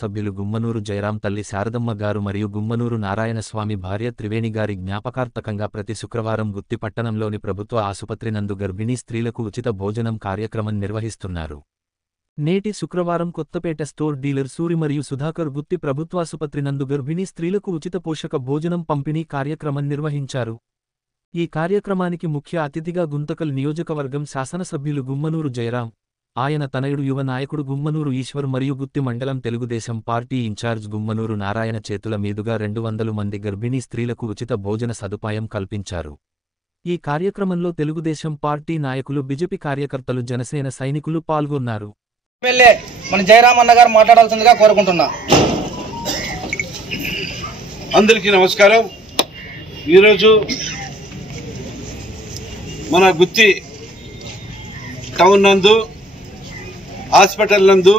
శాసనసభ్యులు గుమ్మనూరు జయరాం తల్లి శారదమ్మ గారు మరియు గుమ్మనూరు నారాయణస్వామి భార్య త్రివేణి గారి జ్ఞాపకార్థకంగా ప్రతి శుక్రవారం గుత్తి పట్టణంలోని ప్రభుత్వ ఆసుపత్రి నందు గర్భిణీ స్త్రీలకు ఉచిత భోజనం కార్యక్రమం నిర్వహిస్తున్నారు. నేటి శుక్రవారం కొత్తపేట స్టోర్ డీలర్ సూరి మరియు సుధాకర్ గుత్తి ప్రభుత్వాసుపత్రి నందు గర్భిణీ స్త్రీలకు ఉచిత పోషక భోజనం పంపిణీ కార్యక్రమం నిర్వహించారు. ఈ కార్యక్రమానికి ముఖ్య అతిథిగా గుంతకల్ నియోజకవర్గం శాసనసభ్యులు గుమ్మనూరు జయరాం, ఆయన తనయుడు యువ నాయకుడు గుమ్మనూరు ఈశ్వర్ మరియు గుత్తి మండలం తెలుగుదేశం పార్టీ ఇన్ఛార్జ్ గుమ్మనూరు నారాయణ చేతుల మీదుగా 200 మంది గర్భిణీ స్త్రీలకు ఉచిత భోజన సదుపాయం కల్పించారు. ఈ కార్యక్రమంలో తెలుగుదేశం పార్టీ నాయకులు, బీజేపీ కార్యకర్తలు, జనసేన సైనికులు పాల్గొన్నారు. మన జయరాం అన్న గారు మాట్లాడాల్సిందిగా కోరుకుంటున్నా. అందరికీ నమస్కారం. ఈరోజు మన గుత్తి టౌన్ నందు హాస్పిటల్ నందు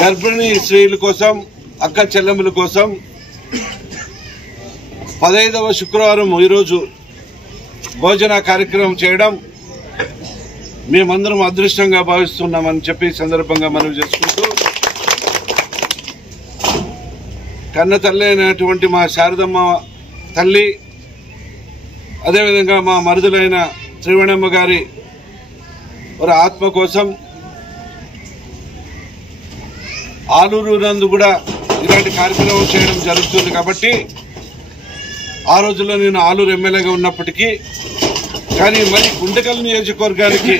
గర్భిణీ స్త్రీల కోసం, అక్క చెల్లెమ్మల కోసం 15వ శుక్రవారం ఈరోజు భోజన కార్యక్రమం చేయడం మేమందరం అదృష్టంగా భావిస్తున్నామని చెప్పి సందర్భంగా మనవి చేసుకుంటూ, కన్న తల్లి అయినటువంటి మా శారదమ్మ తల్లి, అదేవిధంగా మా మరుదులైన త్రివేణమ్మ గారి వారి ఆత్మ కోసం ఆలూరు నందు కూడా ఇలాంటి కార్యక్రమం చేయడం జరుగుతుంది. కాబట్టి ఆ రోజుల్లో నేను ఆలూరు ఎమ్మెల్యేగా ఉన్నప్పటికీ, కానీ మరి గుంటకల్ నియోజకవర్గానికి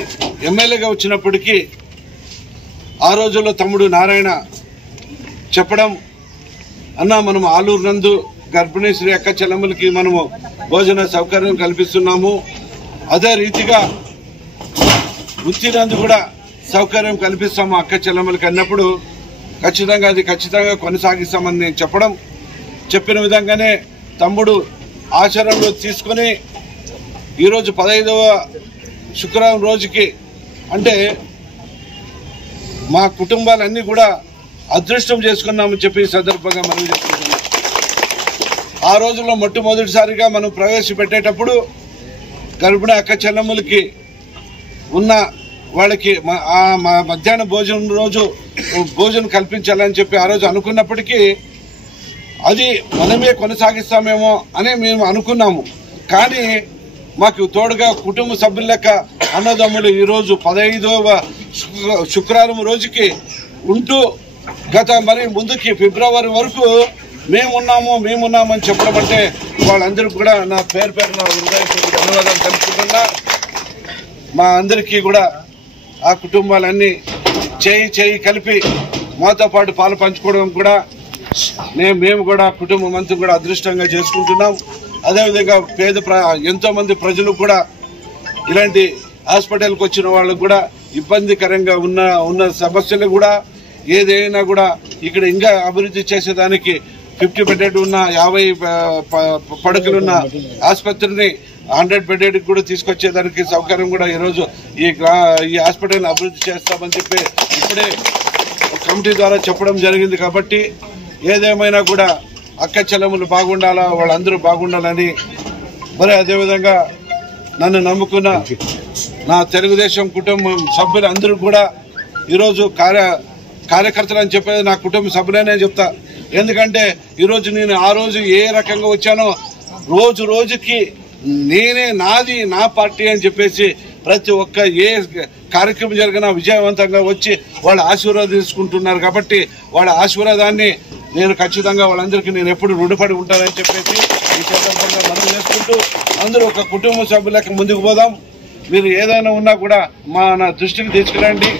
ఎమ్మెల్యేగా వచ్చినప్పటికీ ఆ రోజుల్లో తమ్ముడు నారాయణ చెప్పడం, అన్నా మనం ఆలూరు నందు గర్భిణీ శ్రీ అక్క చెల్లెమ్మలకి మనము భోజన సౌకర్యం కల్పిస్తున్నాము, అదే రీతిగా గుత్తి నందు కూడా సౌకర్యం కల్పిస్తాము అక్క చెల్లెమ్మలకి అన్నప్పుడు ఖచ్చితంగా కొనసాగిస్తామని నేను చెప్పిన విధంగానే తమ్ముడు ఆచరణలో తీసుకుని ఈరోజు 15వ శుక్రవారం రోజుకి, అంటే మా కుటుంబాలన్నీ కూడా అదృష్టం చేసుకున్నామని చెప్పి సందర్భంగా మనం చేసుకుంటున్నాం. ఆ రోజుల్లో మొట్టమొదటిసారిగా మనం ప్రవేశపెట్టేటప్పుడు గర్భిణీ అక్క చెల్లెమ్మలకి ఉన్న వాళ్ళకి మధ్యాహ్న భోజనం రోజు భోజనం కల్పించాలని చెప్పి ఆ రోజు అనుకున్నప్పటికీ అది మనమే కొనసాగిస్తామేమో అని మేము అనుకున్నాము. కానీ మాకు తోడుగా కుటుంబ సభ్యుల లెక్క అన్నదమ్ములు ఈరోజు 15వ శుక్రవారం రోజుకి ఉంటూ మరి ముందుకి ఫిబ్రవరి వరకు మేమున్నామని చెప్పడం అంటే వాళ్ళందరికీ కూడా నా పేరున హృదయపూర్వక ధన్యవాదాలు తెలుపుకుంటున్నా. మా అందరికీ కూడా ఆ కుటుంబాలన్నీ చేయి కలిపి మాతో పాటు పాలు పంచుకోవడం కూడా మేము కూడా కుటుంబం అంతా కూడా అదృష్టంగా చేసుకుంటున్నాం. అదేవిధంగా ఎంతో మంది ప్రజలు కూడా ఇలాంటి హాస్పిటల్కి వచ్చిన వాళ్ళకు కూడా ఇబ్బందికరంగా ఉన్న సమస్యలు కూడా ఏదైనా కూడా ఇక్కడ ఇంకా అభివృద్ధి చేసేదానికి 50 బెడెడ్ ఉన్న 50 పడకలున్న ఆసుపత్రిని 100 బెడెడ్ కూడా తీసుకొచ్చేదానికి సౌకర్యం కూడా ఈరోజు ఈ హాస్పిటల్ని అభివృద్ధి చేస్తామని చెప్పి ఇప్పుడే కమిటీ ద్వారా చెప్పడం జరిగింది. కాబట్టి ఏదేమైనా కూడా అక్క చెల్లెమ్మలు బాగుండాలా, వాళ్ళందరూ బాగుండాలని, మరి అదేవిధంగా నన్ను నమ్ముకున్న నా తెలుగుదేశం కుటుంబం సభ్యులందరూ కూడా ఈరోజు కార్యకర్తలు అని చెప్పేది నా కుటుంబ సభ్యులనే చెప్తా. ఎందుకంటే ఈరోజు నేను ఆ రోజు ఏ రకంగా వచ్చానో రోజుకి నాది నా పార్టీ అని చెప్పేసి ప్రతి ఒక్క ఏ కార్యక్రమం జరిగినా విజయవంతంగా వచ్చి వాళ్ళ ఆశీర్వాదం తీసుకుంటున్నారు. కాబట్టి వాళ్ళ ఆశీర్వాదాన్ని నేను ఖచ్చితంగా వాళ్ళందరికీ నేను ఎప్పుడు రుణపడి ఉంటానని చెప్పేసి ఈ సందర్భంగా మనం చేసుకుంటూ అందరూ ఒక కుటుంబ సభ్యులకు ముందుకు పోదాం. మీరు ఏదైనా ఉన్నా కూడా నా దృష్టికి తీసుకురండి.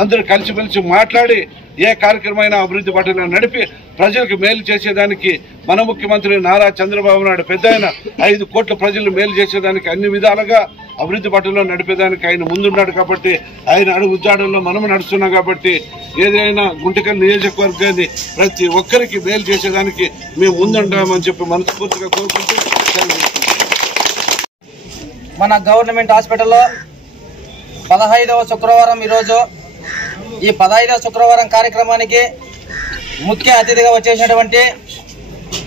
అందరూ కలిసిమెలిసి మాట్లాడి ఏ కార్యక్రమమైనా అభివృద్ధి బాటలో నడిపి ప్రజలకు మేలు చేసేదానికి మన ముఖ్యమంత్రి నారా చంద్రబాబు నాయుడు పెద్దయిన 5 కోట్ల ప్రజలు మేలు చేసేదానికి అన్ని విధాలుగా అభివృద్ధి బాటలో నడిపేదానికి ఆయన ముందున్నాడు. కాబట్టి ఆయన అడుగుజాడల్లో మనం నడుస్తున్నాం. కాబట్టి ఏదైనా గుంటకల్ నియోజకవర్గాన్ని ప్రతి ఒక్కరికి మేలు చేసేదానికి మేము ముందుంటామని చెప్పి మనస్ఫూర్తిగా కోరుకుంటూ మన గవర్నమెంట్ హాస్పిటల్లో 15వ శుక్రవారం ఈరోజు ఈ 15వ శుక్రవారం కార్యక్రమానికి ముఖ్య అతిథిగా వచ్చేసినటువంటి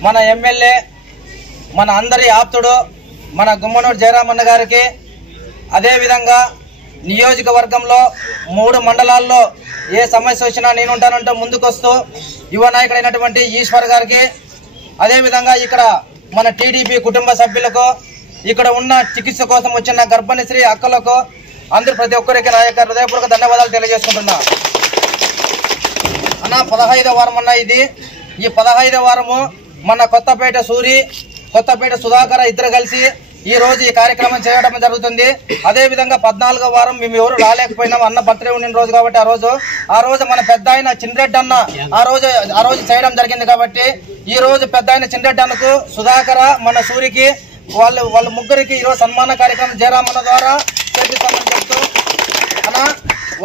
మన ఎమ్మెల్యే, మన అందరి ఆప్తుడు, మన గుమ్మనూరు జయరాం అన్న గారికి, అదేవిధంగా నియోజకవర్గంలో 3 మండలాల్లో ఏ సమస్య వచ్చినా నేనుంటానంటూ ముందుకొస్తూ యువ నాయకుడైనటువంటి ఈశ్వర్ గారికి, అదేవిధంగా ఇక్కడ మన టీడీపీ కుటుంబ సభ్యులకు, ఇక్కడ ఉన్న చికిత్స కోసం వచ్చిన గర్భిణీ స్త్రీ అక్కలకు అందరూ ప్రతి ఒక్కరికి నా యొక్క హృదయపూర్వక ధన్యవాదాలు తెలియజేసుకుంటున్నా. అన్న 15వ వారం అన్న ఇది. ఈ 15వ వారము మన కొత్తపేట సూరి, కొత్తపేట సుధాకర్ ఇద్దరు కలిసి ఈ రోజు ఈ కార్యక్రమం చేయడం జరుగుతుంది. అదే విధంగా 14వ వారం మేము ఎవరు రాలేకపోయినాం, అన్న బర్త్డే ఉన్న రోజు కాబట్టి ఆ రోజు మన పెద్ద ఆయన చిన్నరెడ్డి అన్న ఆ రోజు చేయడం జరిగింది కాబట్టి ఈ రోజు పెద్ద ఆయన చిన్నరెడ్డి అన్నకు, సుధాకర మన సూరికి వాళ్ళ ముగ్గురికి ఈరోజు సన్మాన కార్యక్రమం జయరామన్న ద్వారా చేపిస్తామని చెప్తూ అన్న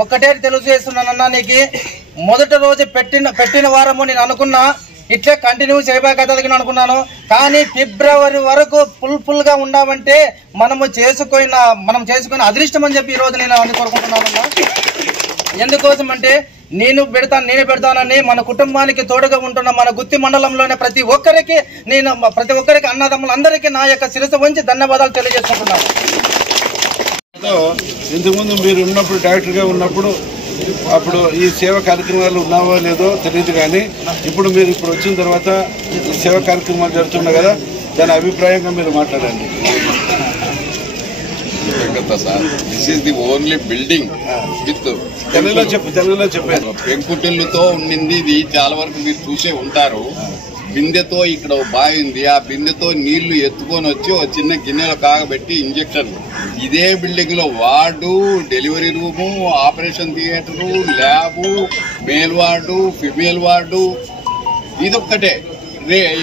ఒక్కటే తెలియజేస్తున్నానన్నా, నీకు మొదటి రోజు పెట్టిన వారము నేను అనుకున్నా ఇట్లే కంటిన్యూ చేయబోయేదని అనుకున్నాను. కానీ ఫిబ్రవరి వరకు ఫుల్ గా ఉండామంటే మనం చేసుకున్న అదృష్టం అని చెప్పి ఈ రోజు నేను అని కోరుకుంటున్నానన్నా. ఎందుకోసం అంటే నేనే పెడతానని మన కుటుంబానికి తోడుగా ఉంటున్న మన గుత్తి మండలంలోనే ప్రతి ఒక్కరికి అన్నదమ్ములందరికీ నా యొక్క శిరస్సు వంచి ధన్యవాదాలు తెలియజేసుకుంటున్నాను. ఇంతకుముందు మీరు ఉన్నప్పుడు డాక్టర్గా ఉన్నప్పుడు అప్పుడు ఈ సేవా కార్యక్రమాలు ఉన్నావో లేదో తెలియదు, కానీ ఇప్పుడు వచ్చిన తర్వాత ఈ సేవా కార్యక్రమాలు జరుగుతున్నాయి కదా, దాని అభిప్రాయంగా మీరు మాట్లాడండి. This is the only building with తెలుగులో చెప్పారు. పెంకుటిల్లుతో ఉండింది. ఇది చాలా వరకు మీరు చూసే ఉంటారు. బిందెతో ఇక్కడ బావి ఉంది. ఆ బిందెతో నీళ్లు ఎత్తుకొని వచ్చి ఒక చిన్న గిన్నెలో కాగబెట్టి ఇంజక్షన్. ఇదే బిల్డింగ్ లో ward, delivery room, operation theatre, lab, male ward, female ward, ఇదొక్కటే.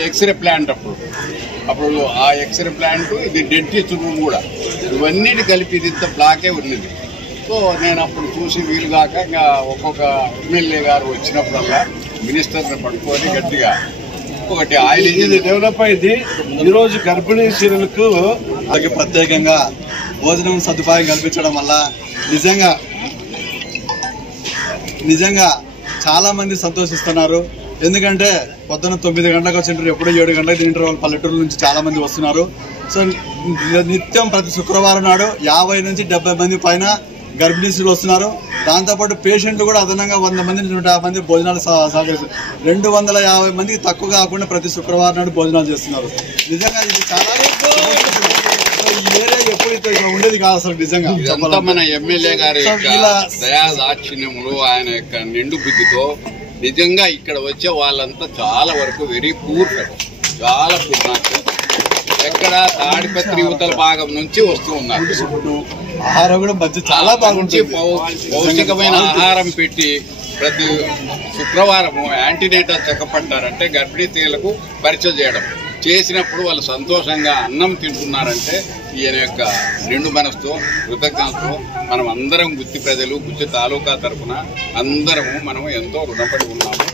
ఎక్స్రే ప్లాంట్ అప్పుడు ఆ ఎక్స్రే ప్లాంట్, ఇది డెంటిస్ట్ రూమ్ కూడా, ఇవన్నిటి కలిపి ఇది ఇంత బ్లాకే ఉన్నది. సో నేను అప్పుడు చూసి వీలుగాక ఇంకా ఒక్కొక్క ఎమ్మెల్యే గారు వచ్చినప్పుడల్లా మినిస్టర్ని పట్టుకొని గట్టిగా ఒకటి ఆయిల్ ఇది డెవలప్ అయింది. ఈరోజు గర్భిణీ స్త్రీలకు ప్రత్యేకంగా భోజనం సదుపాయం కల్పించడం వల్ల నిజంగా చాలా మంది సంతోషిస్తున్నారు. ఎందుకంటే పొద్దున్న 9 గంటలకు వచ్చింటారు, ఎప్పుడో 7 గంటలకు తింటారు. వాళ్ళు పల్లెటూరు నుంచి చాలా మంది వస్తున్నారు. సో నిత్యం ప్రతి శుక్రవారం నాడు 50 నుంచి 70 మంది పైన గర్భిణీలు వస్తున్నారు. దాంతోపాటు పేషెంట్లు కూడా అదనంగా 100 మంది 150 మంది భోజనాలు సహకరిస్తారు. 250 మందికి తక్కువ కాకుండా ప్రతి శుక్రవారం నాడు భోజనాలు చేస్తున్నారు. నిజంగా ఇది చాలా ఈ ఏరియా ఎప్పుడు ఇక్కడ ఉండేది కాదు అసలు. నిజంగా మన ఎమ్మెల్యే గారి దయాదాక్షిణ్యములు, ఆయన యొక్క నిండు బుద్ధితో నిజంగా ఇక్కడ వచ్చే వాళ్ళంతా చాలా వరకు వెరీ పూర్, చాలా పూర్ణాలు. ఎక్కడ తాడిపత్రి యువతల భాగం నుంచి వస్తూ ఉన్నారు. ఆహారం కూడా మంచి చాలా బాగుంటుంది. పౌష్టికమైన ఆహారం పెట్టి ప్రతి శుక్రవారము యాంటీనేటల్ చెకప్ అంటారంటే గర్భిణీ స్త్రీలకు పరీక్ష చేయడం చేసినప్పుడు వాళ్ళు సంతోషంగా అన్నం తింటున్నారంటే ఈయన యొక్క నిండు మనసుతో, కృతజ్ఞతతో మనం అందరం గుత్తి ప్రజలు, గుత్తి తాలూకా తరఫున అందరము మనం ఎంతో రుణపడి ఉన్నాము.